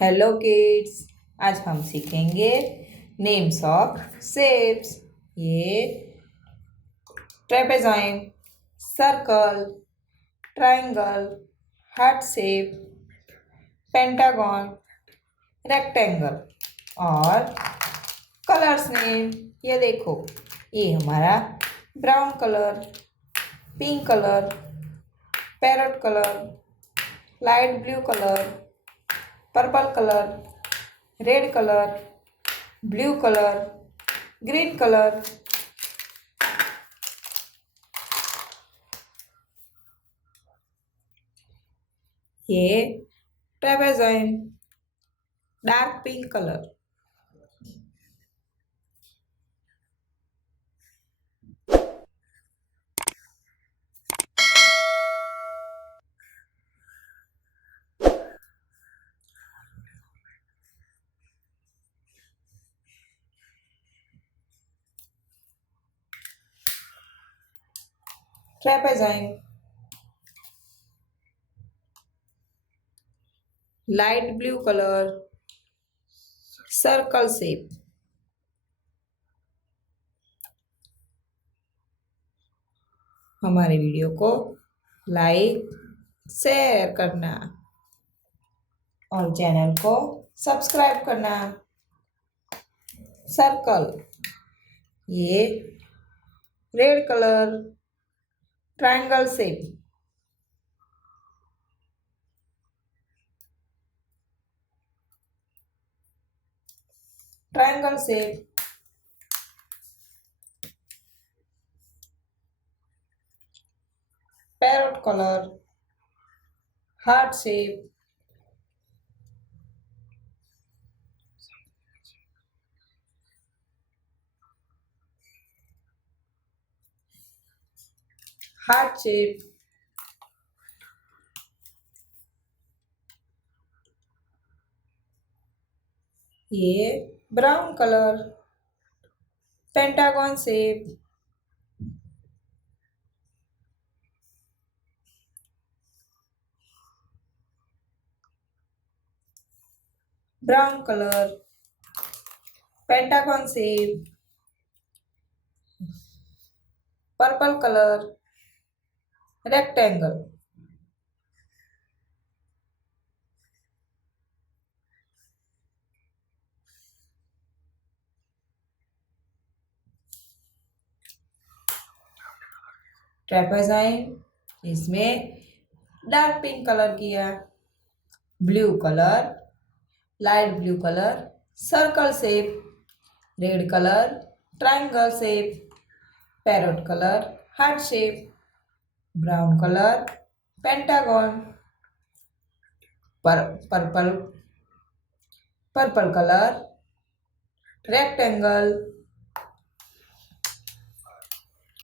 Hello kids. आज हम सीखेंगे नेम्स ऑफ शेप्स। ये trapezoid, circle, triangle, heart shape, pentagon, rectangle और कलर्स नेम। ये देखो, ये हमारा brown colour, pink colour, parrot colour, light blue colour, purple colour, red colour, blue colour, green colour. ये trapezoid, dark pink colour. Trapezoid, light blue colour, circle shape. हमारे video को like share करना और channel को subscribe करना। Circle, ये red colour, triangle shape. Triangle shape, parrot colour, heart shape, heart shape, ये brown colour, pentagon shape, brown colour, pentagon shape, purple colour, rectangle. Trapezoid, इसमें dark pink colour किया, blue colour, light blue colour, circle shape, red colour, triangle shape, parrot colour, heart shape, brown colour, pentagon, purple purple colour, rectangle,